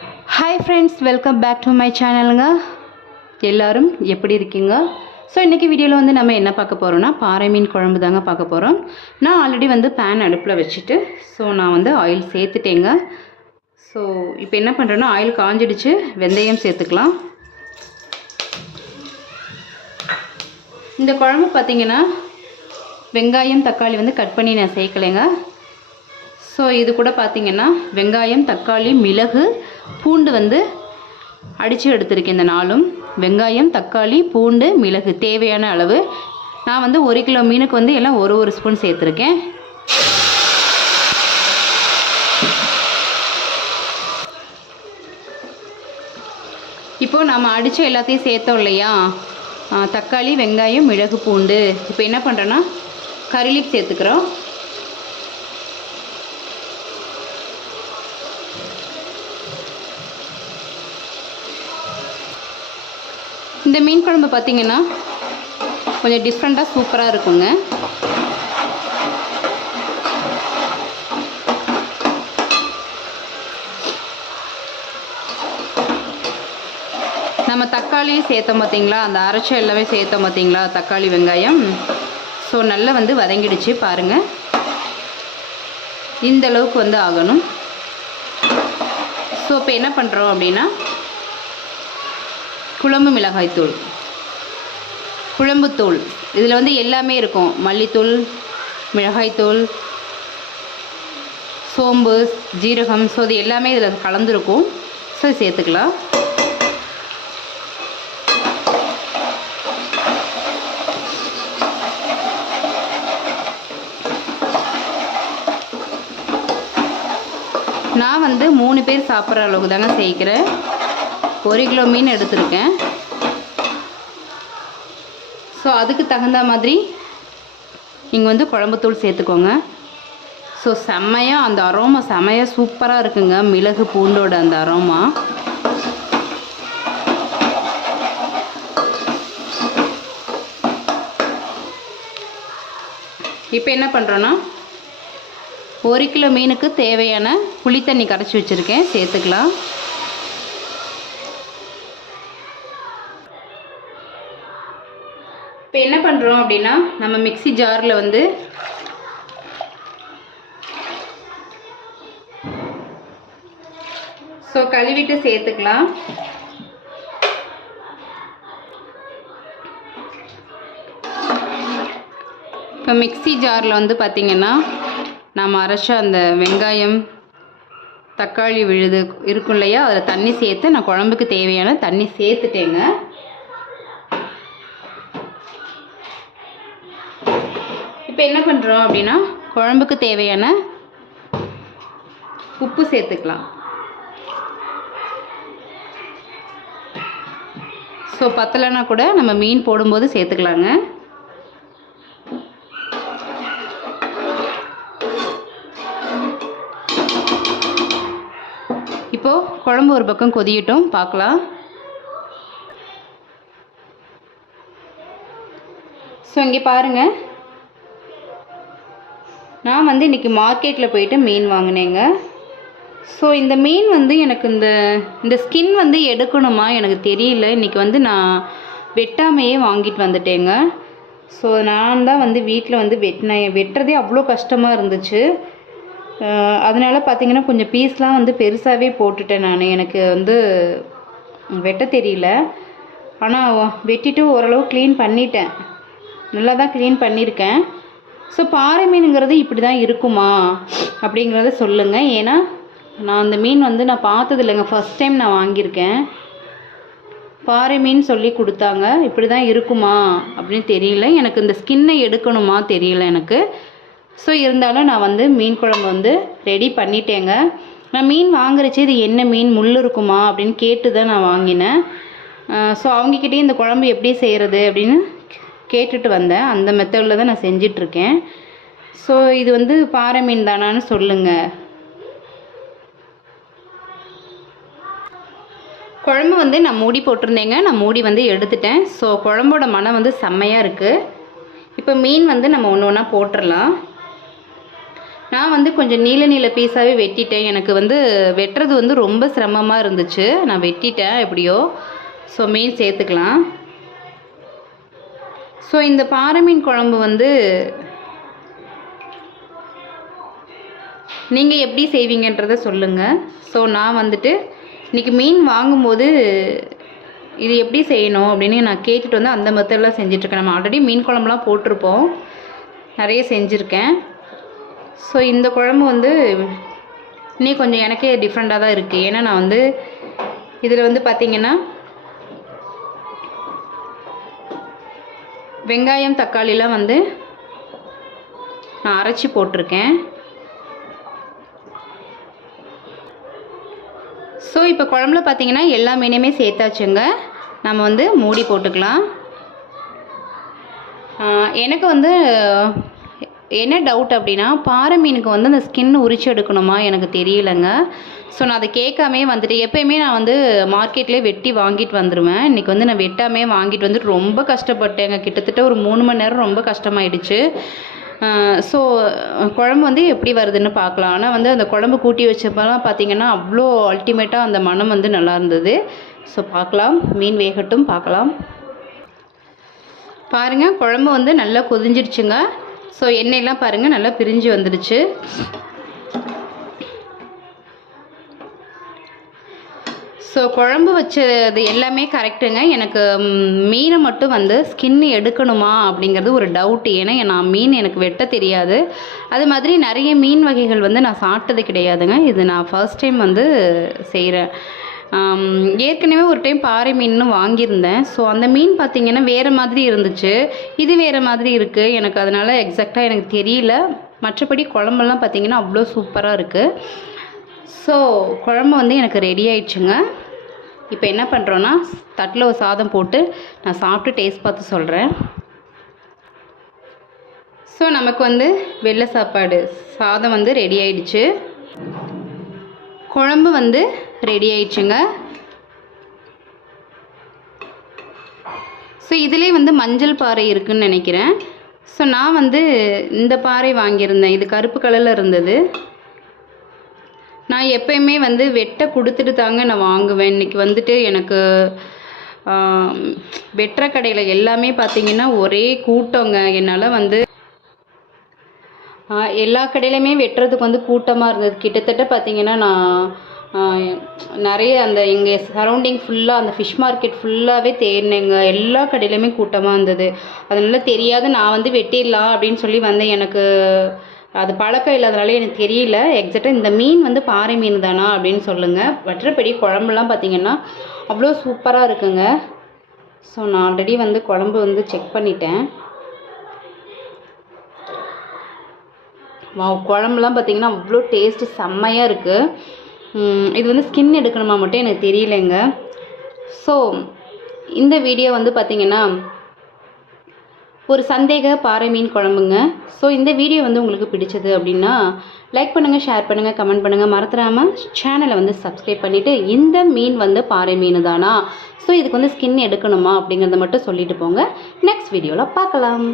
Hi friends welcome back to my சேனலுங்க எல்லாரும் எப்படி இருக்கீங்க? ஸோ இன்றைக்கி வீடியோவில் வந்து நம்ம என்ன பார்க்க போகிறோம்னா பாறை மீன் குழம்பு தாங்க பார்க்க போகிறோம் நான் ஆல்ரெடி வந்து பேன் அடுப்பில் வச்சுட்டு ஸோ நான் வந்து ஆயில் சேர்த்துட்டேங்க. ஸோ இப்போ என்ன பண்ணுறேன்னா ஆயில் காஞ்சிடுச்சு வெந்தயம் சேர்த்துக்கலாம். இந்த குழம்பு பார்த்திங்கன்னா வெங்காயம் தக்காளி வந்து கட் பண்ணி நான் சேர்க்கலைங்க. ஸோ இது கூட பார்த்திங்கன்னா வெங்காயம் தக்காளி மிளகு பூண்டு வந்து அடித்து எடுத்திருக்கேன் இந்த நாளும். வெங்காயம் தக்காளி பூண்டு மிளகு தேவையான அளவு. நான் வந்து ஒரு கிலோ மீனுக்கு வந்து எல்லாம் ஒரு ஒரு ஸ்பூன் சேர்த்துருக்கேன். இப்போது நம்ம அடித்து எல்லாத்தையும் சேர்த்தோம் இல்லையா? தக்காளி வெங்காயம் மிளகு பூண்டு. இப்போ என்ன பண்ணுறேன்னா கறிலிப் சேர்த்துக்கிறோம். இந்த மீன் குழம்பு பார்த்தீங்கன்னா கொஞ்சம் டிஃப்ரெண்ட்டாக சூப்பராக இருக்குங்க. நம்ம தக்காளியும் சேர்த்தோம் பார்த்தீங்களா அந்த அரைச்ச எல்லாமே சேர்த்தோம் பார்த்தீங்களா தக்காளி வெங்காயம். ஸோ நல்லா வந்து வதங்கிடுச்சு பாருங்கள் இந்த அளவுக்கு வந்து ஆகணும். ஸோ இப்போ என்ன பண்ணுறோம் அப்படின்னா குழம்பு மிளகாய்த்தூள் குழம்புத்தூள் இதில் வந்து எல்லாமே இருக்கும். மல்லித்தூள் மிளகாய்த்தூள் சோம்பு ஜீரகம். ஸோ இது எல்லாமே இதில் கலந்துருக்கும். ஸோ சேர்த்துக்கலாம். நான் வந்து மூணு பேர் சாப்பிட்ற அளவுக்கு தாங்க செய்கிறேன். ஒரு கிலோ மீன் எடுத்திருக்கேன். ஸோ அதுக்கு தகுந்த மாதிரி நீங்கள் வந்து குழம்புத்தூள் சேர்த்துக்கோங்க. ஸோ செம்மையாக அந்த அரோமா செம்மையாக சூப்பராக இருக்குங்க. மிளகு பூண்டோட அந்த அரோமா இப்போ என்ன பண்ணுறோன்னா ஒரு கிலோ மீனுக்கு தேவையான புளி தண்ணி கரைச்சி வச்சுருக்கேன். சேர்த்துக்கலாம். இப்போ என்ன பண்ணுறோம் அப்படின்னா நம்ம மிக்ஸி ஜாரில் வந்து ஸோ கழுவிட்டு சேர்த்துக்கலாம். இப்போ மிக்ஸி ஜாரில் வந்து பார்த்திங்கன்னா நம்ம அரைச்ச அந்த வெங்காயம் தக்காளி விழுது இருக்கும் இல்லையா? அதில் தண்ணி சேர்த்து நான் குழம்புக்கு தேவையான தண்ணி சேர்த்துட்டேங்க. இப்போ என்ன பண்ணுறோம் அப்படின்னா குழம்புக்கு தேவையான உப்பு சேர்த்துக்கலாம். ஸோ பத்தலைன்னா கூட நம்ம மீன் போடும்போது சேர்த்துக்கலாங்க. இப்போது குழம்பு ஒரு பக்கம் கொதியட்டும் பார்க்கலாம். ஸோ இங்கே பாருங்கள் நான் வந்து இன்றைக்கி மார்க்கெட்டில் போயிட்டு மீன் வாங்கினேங்க. ஸோ இந்த மீன் வந்து எனக்கு இந்த இந்த ஸ்கின் வந்து எடுக்கணுமா எனக்கு தெரியல. இன்றைக்கி வந்து நான் வெட்டாமையே வாங்கிட்டு வந்துட்டேங்க. ஸோ நான் தான் வந்து வீட்டில் வந்து வெட்டினேன் வெட்டுறதே அவ்வளோ கஷ்டமாக இருந்துச்சு. அதனால் பார்த்திங்கன்னா கொஞ்சம் பீஸ்லாம் வந்து பெருசாகவே போட்டுட்டேன் நான். எனக்கு வந்து வெட்ட தெரியல. ஆனால் வெட்டிட்டு ஓரளவு க்ளீன் பண்ணிட்டேன். நல்லா தான் க்ளீன் பண்ணியிருக்கேன் ஸோ பாறை மீனுங்கிறது இப்படி தான் இருக்குமா? அப்படிங்கிறத சொல்லுங்கள் ஏன்னா நான் அந்த மீன் வந்து நான் பார்த்தது இல்லைங்க ஃபஸ்ட் டைம் நான் வாங்கியிருக்கேன். பாறை மீன் சொல்லி கொடுத்தாங்க. இப்படி தான் இருக்குமா? அப்படின்னு தெரியல. எனக்கு இந்த ஸ்கின்னை எடுக்கணுமா தெரியல எனக்கு. ஸோ இருந்தாலும் நான் வந்து மீன் குழம்பு வந்து ரெடி பண்ணிட்டேங்க. நான் மீன் வாங்குறச்சு இது என்ன மீன்? முள் இருக்குமா? அப்படின்னு கேட்டு தான் நான் வாங்கினேன். ஸோ அவங்கக்கிட்டே இந்த குழம்பு எப்படி செய்கிறது அப்படின்னு கேட்டுட்டு வந்தேன். அந்த மெத்தடில் தான் நான் செஞ்சிட்ருக்கேன். ஸோ இது வந்து பாறை மீன் தானான்னு சொல்லுங்கள் குழம்பு வந்து நான் மூடி போட்டிருந்தேங்க. நான் மூடி வந்து எடுத்துட்டேன். ஸோ குழம்போட மனம் வந்து செம்மையாக இருக்குது இப்போ மீன் வந்து நம்ம ஒன்று ஒன்றா போட்டுடலாம் நான் வந்து கொஞ்சம் நீல நீல பீஸாகவே வெட்டிட்டேன். எனக்கு வந்து வெட்டுறது வந்து ரொம்ப சிரமமாக இருந்துச்சு. நான் வெட்டிட்டேன் எப்படியோ. ஸோ மீன் சேர்த்துக்கலாம். ஸோ இந்த பாறை மீன் குழம்பு வந்து நீங்கள் எப்படி செய்வீங்கன்றத சொல்லுங்கள் ஸோ நான் வந்துட்டு இன்றைக்கி மீன் வாங்கும்போது இது எப்படி செய்யணும் அப்படின்னு நான் கேட்டுட்டு வந்து அந்த மெத்தடில் செஞ்சிட்ருக்கேன் நம்ம ஆல்ரெடி மீன் குழம்புலாம் போட்டிருப்போம். நிறைய செஞ்சுருக்கேன். ஸோ இந்த குழம்பு வந்து இன்னும் கொஞ்சம் எனக்கே டிஃப்ரெண்ட்டாக தான் இருக்குது ஏன்னா நான் வந்து இதில் வந்து பார்த்திங்கன்னா வெங்காயம் தக்காளிலாம் வந்து நான் அரைச்சி போட்டிருக்கேன். ஸோ இப்போ குழம்புல பார்த்தீங்கன்னா எல்லா மீனையுமே சேர்த்தாச்சுங்க. நம்ம வந்து மூடி போட்டுக்கலாம். எனக்கு வந்து என்ன டவுட் அப்படின்னா பாறை மீனுக்கு வந்து அந்த ஸ்கின் உரிச்சு எடுக்கணுமா எனக்கு தெரியலைங்க. ஸோ நான் அதை கேட்காமே வந்துட்டு எப்போயுமே நான் வந்து மார்க்கெட்லேயே வெட்டி வாங்கிட்டு வந்துடுவேன் இன்றைக்கி வந்து நான் வெட்டாமே வாங்கிட்டு வந்துட்டு ரொம்ப கஷ்டப்பட்டேங்க. கிட்டத்தட்ட ஒரு மூணு மணி நேரம் ரொம்ப கஷ்டமாயிடுச்சு. ஸோ குழம்பு வந்து எப்படி வருதுன்னு பார்க்கலாம். ஆனால் வந்து அந்த குழம்பு கூட்டி வச்சப்பெல்லாம் பார்த்தீங்கன்னா அவ்வளோ அல்டிமேட்டாக அந்த மனம் வந்து நல்லா இருந்தது. ஸோ பார்க்கலாம். மீன் வேகட்டும் பார்க்கலாம். பாருங்கள் குழம்பு வந்து நல்லா கொதிஞ்சிடுச்சுங்க ஸோ எண்ணெயெல்லாம் பாருங்கள் நல்லா பிரிஞ்சு வந்துடுச்சு. ஸோ குழம்பு வச்சது எல்லாமே கரெக்டுங்க. எனக்கு மீனை மட்டும் வந்து ஸ்கின் எடுக்கணுமா அப்படிங்கிறது ஒரு டவுட் ஏன்னா நான் மீன் எனக்கு வெட்ட தெரியாது. அது மாதிரி நிறைய மீன் வகைகள் வந்து நான் சாப்பிட்டது கிடையாதுங்க. இது நான் ஃபர்ஸ்ட் டைம் வந்து செய்கிறேன் ஏற்கனவே ஒரு டைம் பாறை மீன் வாங்கியிருந்தேன். ஸோ அந்த மீன் பார்த்திங்கன்னா வேறு மாதிரி இருந்துச்சு. இது வேறு மாதிரி இருக்குது எனக்கு அதனால் எக்ஸாக்டாக எனக்கு தெரியல. மற்றபடி குழம்பெல்லாம் பார்த்திங்கன்னா அவ்வளோ சூப்பராக இருக்குது ஸோ குழம்பு வந்து எனக்கு ரெடி ஆயிடுச்சுங்க. இப்போ என்ன பண்ணுறோன்னா தட்டில் ஒரு சாதம் போட்டு நான் சாப்பிட்டு டேஸ்ட் பார்த்து சொல்கிறேன் ஸோ நமக்கு வந்து வெள்ளை சாப்பாடு. சாதம் வந்து ரெடி ஆயிடுச்சு. குழம்பு வந்து ரெடி ஆயிடுச்சுங்க. ஸோ இதிலே வந்து மஞ்சள் பாறை இருக்குன்னு நினைக்கிறேன். ஸோ நான் வந்து இந்த பாறை வாங்கியிருந்தேன். இது கருப்பு கலரில் இருந்தது. நான் எப்பயுமே வந்து வெட்ட கொடுத்துட்டு தாங்க நான் வாங்குவேன். இன்றைக்கி வந்துட்டு எனக்கு வெட்டுற கடையில் எல்லாமே பார்த்தீங்கன்னா ஒரே கூட்டங்க. என்னால் வந்து எல்லா கடையிலையுமே வெட்டுறதுக்கு வந்து கூட்டமாக இருந்தது. கிட்டத்தட்ட பார்த்தீங்கன்னா நான் நிறைய அந்த எங்கள் சரௌண்டிங் ஃபுல்லாக அந்த ஃபிஷ் மார்க்கெட் ஃபுல்லாகவே தேடினேங்க. எல்லா கடையிலையுமே கூட்டமாக இருந்தது. அதனால தெரியாத நான் வந்து வெட்டிடலாம் அப்படின்னு சொல்லி வந்தேன். எனக்கு அது பழக்கம் இல்லாதனால எனக்கு தெரியல. எக்ஸாக்டாக இந்த மீன் வந்து பாறை மீன் தானா அப்படின்னு சொல்லுங்கள் வற்றப்படி குழம்புலாம் பார்த்தீங்கன்னா அவ்வளோ சூப்பராக இருக்குங்க. ஸோ நான் ஆல்ரெடி வந்து குழம்பு வந்து செக் பண்ணிட்டேன். வா குழம்புலாம் பார்த்தீங்கன்னா அவ்வளோ டேஸ்ட்டு செம்மையாக இருக்குது இது வந்து ஸ்கின் எடுக்கணுமா மட்டும் எனக்கு தெரியலைங்க. ஸோ இந்த வீடியோ வந்து பார்த்திங்கன்னா ஒரு சந்தேக பாறை மீன் குழம்புங்க. ஸோ இந்த வீடியோ வந்து உங்களுக்கு பிடிச்சது அப்படின்னா லைக் பண்ணுங்கள் ஷேர் பண்ணுங்கள் கமெண்ட் பண்ணுங்கள் மறந்துடாமல் சேனலை வந்து சப்ஸ்கிரைப் பண்ணிவிட்டு இந்த மீன் வந்து பாறை மீன் தானா ஸோ இதுக்கு வந்து ஸ்கின் எடுக்கணுமா அப்படிங்கிறத மட்டும் சொல்லிட்டு போங்க. நெக்ஸ்ட் வீடியோவில் பார்க்கலாம்.